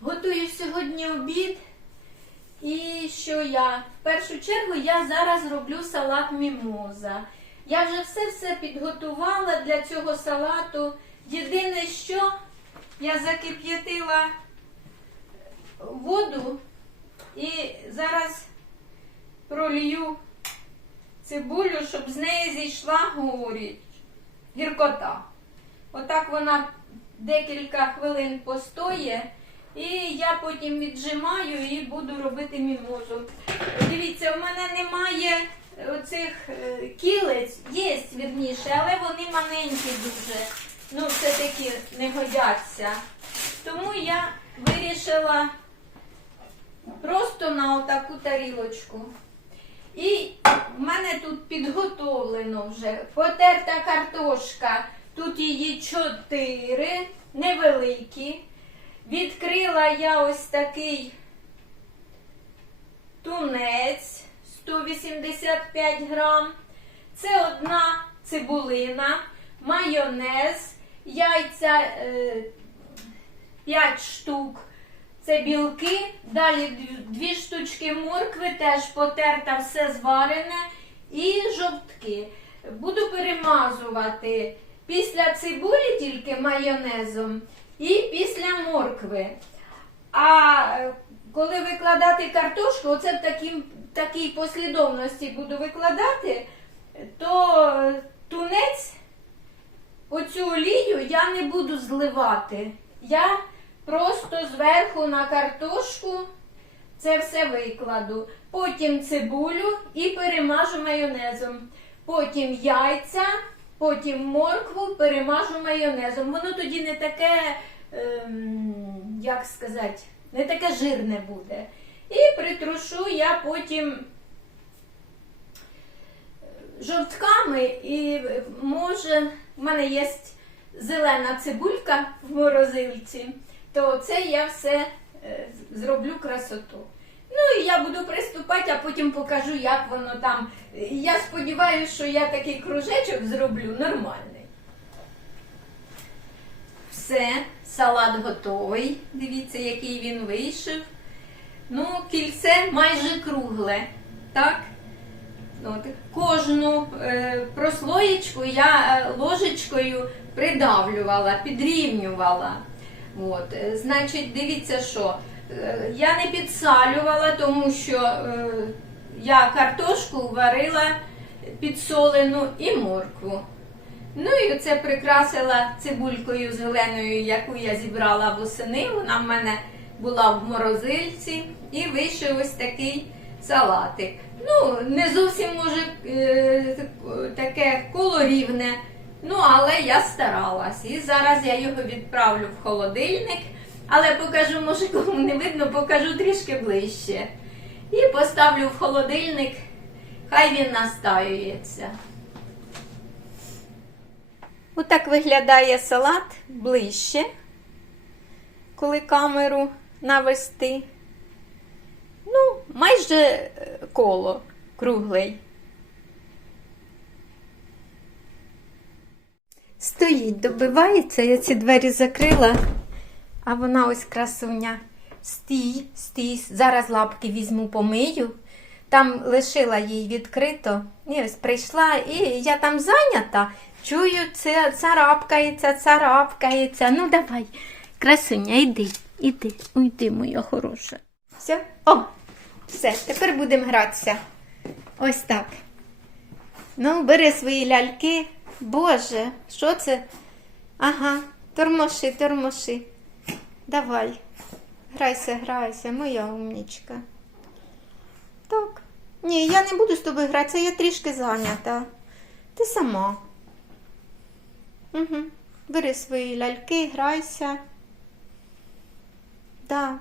Готую сьогодні обід. І що я? В першу чергу я зараз роблю салат мімоза. Я вже все-все підготувала для цього салату. Єдине, що я закип'ятила воду і зараз пролью цибулю, щоб з неї зійшла горіч, гіркота. Отак вона декілька хвилин постоє, і я потім віджимаю і буду робити мімозу. Дивіться, у мене немає оцих е, кілець, є вірніше, але вони маленькі дуже. Ну, все-таки не годяться. Тому я вирішила просто на отаку тарілочку. І в мене тут підготовлено вже потерта картошка. Тут її чотири, невеликі. Відкрила я ось такий тунець 185 грам. Це одна цибулина, майонез, яйця е, 5 штук. Це білки. Далі дві штучки моркви, теж потерта, все зварене. І жовтки. Буду перемазувати після цибулі тільки майонезом і після моркви. А е, коли викладати картошку, оце в такій, такій послідовності буду викладати, то е, тунець, оцю олію я не буду зливати. Я просто зверху на картошку це все викладу. Потім цибулю і перемажу майонезом. Потім яйця, потім моркву перемажу майонезом. Воно тоді не таке, ем, як сказати, не таке жирне буде. І притрушу я потім жовтками і може, в мене є зелена цибулька в морозильці, то це я все е, зроблю красоту. Ну і я буду приступати, а потім покажу, як воно там. Я сподіваюся, що я такий кружечок зроблю нормальний. Все, салат готовий. Дивіться, який він вийшов. Ну, кільце майже кругле. Так? От, кожну е, прослоєчку я е, ложечкою придавлювала, підрівнювала. От, е, значить, дивіться, що е, я не підсалювала, тому що е, я картошку варила підсолену і моркву. Ну і оце прикрасила цибулькою зеленою, яку я зібрала восени. Вона в мене була в морозильці. І вийшов ось такий салатик. Ну, не зовсім може е, таке колорівне, ну але я старалась. І зараз я його відправлю в холодильник. Але покажу, може, кому не видно, покажу трішки ближче. І поставлю в холодильник, хай він настаюється. Отак виглядає салат ближче, коли камеру навести. Ну, майже е, коло круглий. Стоїть, добивається, я ці двері закрила, а вона ось красуня. Стій, стій. Зараз лапки візьму, помию. Там лишила їй відкрито. І ось прийшла, і я там зайнята. Чую, це царапкається, царапкається. Ну, давай, красуня, йди, іди, уйди, моя хороша. Все? О, все, тепер будемо гратися. Ось так. Ну, бери свої ляльки. Боже, що це? Ага, тормоши, тормоши. Давай. Грайся, грайся, моя умнічка. Так. Ні, я не буду з тобою гратися, я трішки зайнята. Ти сама. Угу. Бери свої ляльки, грайся. Да.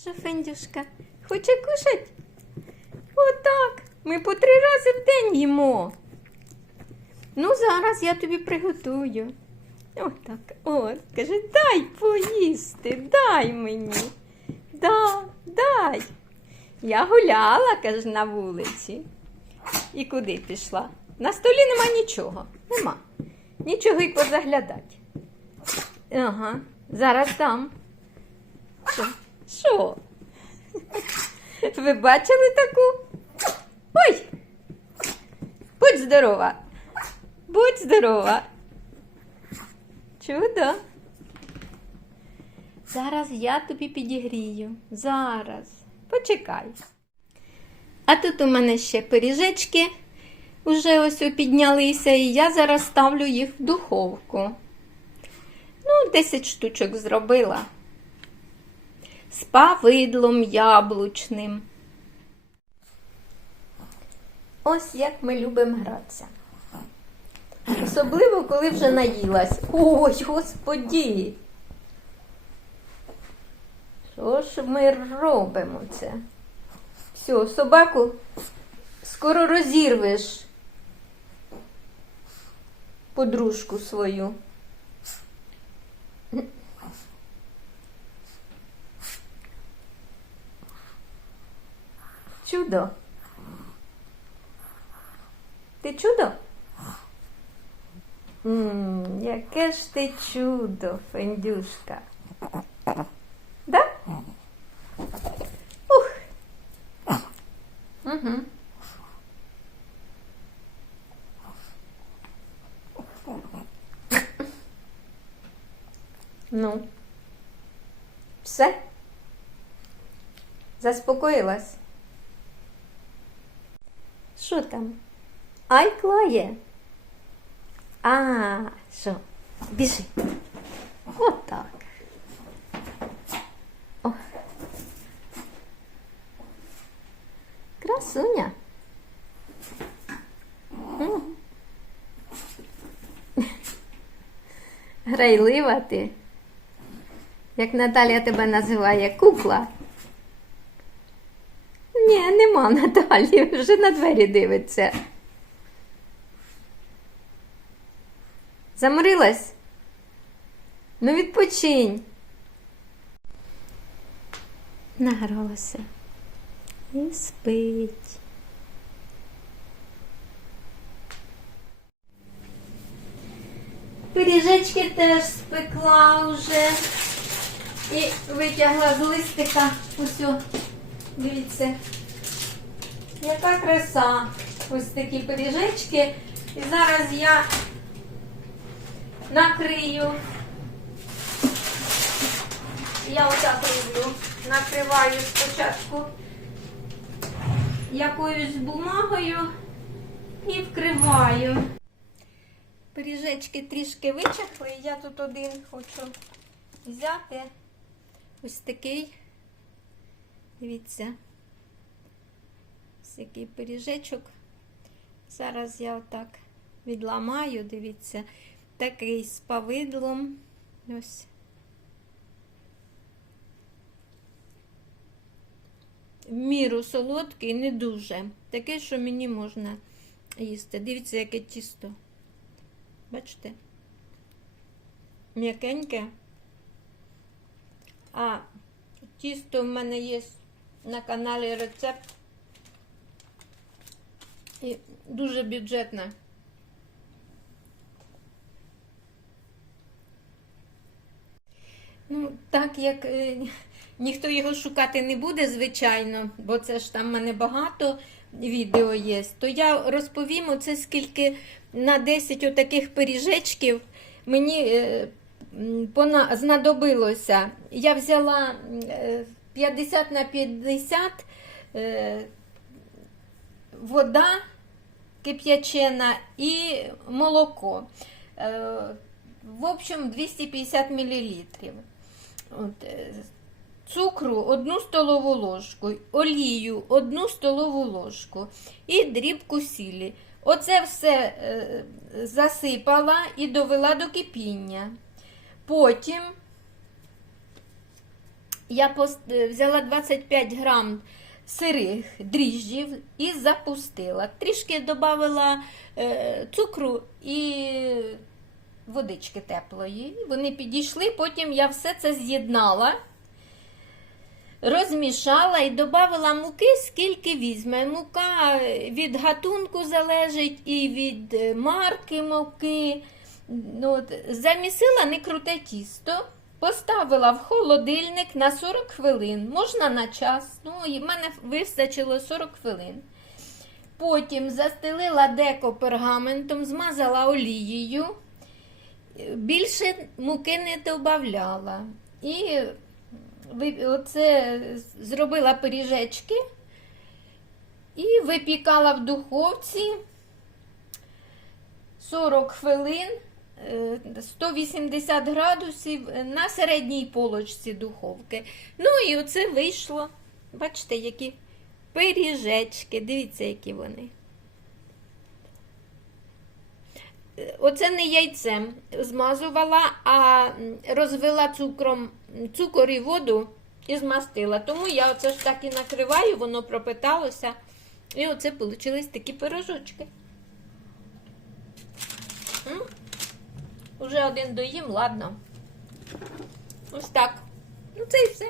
Що, Фендюшка, хоче кушать? Отак. Ми по три рази в день їмо. Ну, зараз я тобі приготую. Отак. От, каже, дай поїсти, дай мені. Да, дай. Я гуляла, каже, на вулиці. І куди пішла? На столі нема нічого. Нема. Нічого й позаглядати. Ага, зараз дам. Що? Що? Ви бачили таку? Ой! Будь здорова! Будь здорова! Чудо! Зараз я тобі підігрію. Зараз. Почекай. А тут у мене ще пиріжечки вже ось піднялися, і я зараз ставлю їх в духовку. Ну, 10 штучок зробила. З павидлом яблучним. Ось як ми любимо гратися. Особливо, коли вже наїлась. Ой, господі! Що ж ми робимо це? Все, собаку скоро розірвеш подружку свою. Чудо. Ти чудо? М, яке ж ти чудо, Фендюшка. Да? Ух. Угу. Ну. Все? Заспокоїлась? Що там? Ай, клає. А, що? Біжи. Отак. О. Красуня. Грайлива ти. Як Наталя тебе називає кукла. Ні, нема Наталі, вже на двері дивиться. Заморилась? Ну відпочинь. Награлася. І спить. Пиріжечки теж спекла вже. І витягла з листика. Ось, дивіться. Яка краса. Ось такі пиріжечки. І зараз я накрию. Я отак роблю. Накриваю спочатку якоюсь бумагою і вкриваю. Пиріжечки трішки вичахли, я тут один хочу взяти. Ось такий. Дивіться. Ось який пиріжечок. Зараз я отак відламаю, дивіться, такий з павидлом. Ось. В міру солодкий, не дуже. Такий, що мені можна їсти. Дивіться, яке тісто. Бачите? М'якеньке. А тісто в мене є на каналі рецепт. І дуже бюджетне. Ну, так як е, ніхто його шукати не буде, звичайно, бо це ж там в мене багато відео є, то я розповім оце скільки на 10 отаких пиріжечків мені е, знадобилося. Я взяла е, 50 на 50 е, вода кип'ячена і молоко. Е, В общем, 250 мл. От, е, цукру 1 столову ложку, олію 1 столову ложку і дрібку сілі. Оце все е, засипала і довела до кипіння. Потім я е, взяла 25 грам сирих дріжджів і запустила. Трішки додала е, цукру і водички теплої. Вони підійшли, потім я все це з'єднала, розмішала і додала муки, скільки візьме. Мука від гатунку залежить і від е, марки муки. Ну, от, замісила некруте тісто, поставила в холодильник на 40 хвилин, можна на час. Ну, і в мене вистачило 40 хвилин. Потім застелила деко пергаментом, змазала олією, більше муки не додавала. І оце зробила пиріжечки і випікала в духовці 40 хвилин, 180 градусів на середній полочці духовки. Ну і оце вийшло. Бачите, які пиріжечки. Дивіться, які вони. Е, Оце не яйцем змазувала, а розвела цукром цукор і воду і змастила. Тому я оце ж так і накриваю, воно пропиталося. І оце вийшли такі пирожочки. Уже один доїм, ладно. Ось так. Ну це і все.